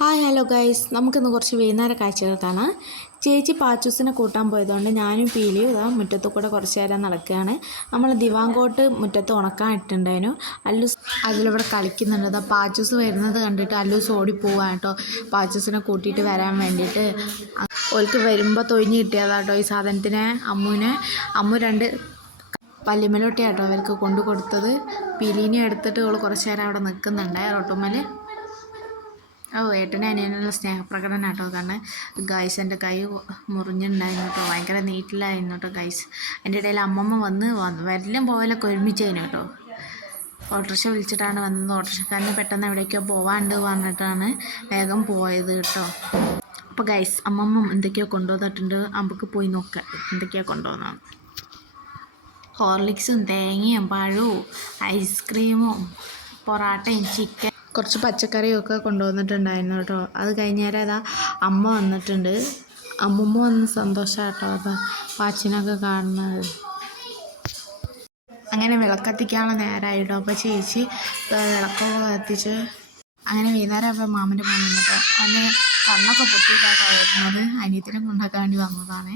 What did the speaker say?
Hi hello guys നമുക്കിന്ന് കുറച്ച് വൈകുന്നേര കാഴ്ചകൾ കാണാം. ചേച്ചി പാച്ചൂസിനെ കൂട്ടാൻ പോയതുകൊണ്ട് ഞാനും പീലിയും ഇതാ മുറ്റത്ത് കൂടെ കുറച്ച് നേരം നടക്കുകയാണ്. നമ്മൾ ദിവാങ്കോട്ട് മുറ്റത്ത് ഉണക്കാൻ ഇട്ടുണ്ടായിരുന്നു അല്ലൂസ് അതിലിവിടെ കളിക്കുന്നുണ്ട്. ഇതാ പാച്ചൂസ് വരുന്നത് കണ്ടിട്ട് അല്ലൂസ് ഓടി പോവാണ് കേട്ടോ. പാച്ചൂസിനെ കൂട്ടിയിട്ട് വരാൻ വേണ്ടിയിട്ട്. ഓൾക്ക് വരുമ്പോൾ തൊഴിഞ്ഞ് കിട്ടിയതാട്ടോ ഈ സാധനത്തിനെ അമ്മുവിനെ. അമ്മു രണ്ട് പല്ലിമലോട്ടിയാട്ടോ അവർക്ക് കൊണ്ടു കൊടുത്തത്. പിലീനെ എടുത്തിട്ട് അവൾ കുറച്ച് നേരം അവിടെ നിൽക്കുന്നുണ്ട് റൊട്ടുമ്മൽ ഓ ഏട്ടനെ അനിയനുള്ള സ്നേഹപ്രകടനം കേട്ടോ കാരണം ഗൈസ് എന്റെ കൈ മുറിഞ്ഞിട്ടുണ്ടായിരുന്നു കേട്ടോ. ഭയങ്കര നീറ്റിലായിരുന്നു കേട്ടോ ഗൈസ് എന്റെ ഇടയിൽ അമ്മമ്മ വന്ന് വന്നു വരലും പോവലൊക്കെ ഒരുമിച്ചായിരുന്നു കേട്ടോ. ഓട്ടോറിക്ഷ വിളിച്ചിട്ടാണ് വന്നത്. ഓട്ടോറിക്ഷക്കാരന് പെട്ടെന്ന് എവിടേക്കോ പോവാണ്ട് പറഞ്ഞിട്ടാണ് വേഗം പോയത് കേട്ടോ. അപ്പോൾ ഗൈസ് അമ്മമ്മ എന്തൊക്കെയോ കൊണ്ടുവന്നിട്ടുണ്ട്. നമുക്ക് പോയി നോക്കാം എന്തൊക്കെയോ കൊണ്ടുവന്നാണ് ഹോർലിക്സും തേങ്ങയും പഴവും ഐസ്ക്രീമും പൊറാട്ടയും ചിക്കൻ കുറച്ച് പച്ചക്കറിയൊക്കെ കൊണ്ടുവന്നിട്ടുണ്ടായിരുന്നു കേട്ടോ. അത് കഴിഞ്ഞേരം അതാ അമ്മ വന്നിട്ടുണ്ട്. അമ്മമ്മ വന്ന് സന്തോഷം കേട്ടോ അതാ പാച്ചിനൊക്കെ കാണുന്നത്. അങ്ങനെ വിളക്കത്തിക്കാനുള്ള നേരമായിട്ടോ അപ്പോൾ ചേച്ചി വിളക്കൊക്കെ കത്തിച്ച് അങ്ങനെ വൈകുന്നേരം അപ്പോൾ മാമന്റെ മോൻ വന്നിട്ടോ അവന്റെ കണ്ണൊക്കെ പൊട്ടിയിട്ടാണ് വരുന്നത്. അനിയത്തിനെ കൊണ്ടാക്കാൻ വേണ്ടി വന്നതാണ്.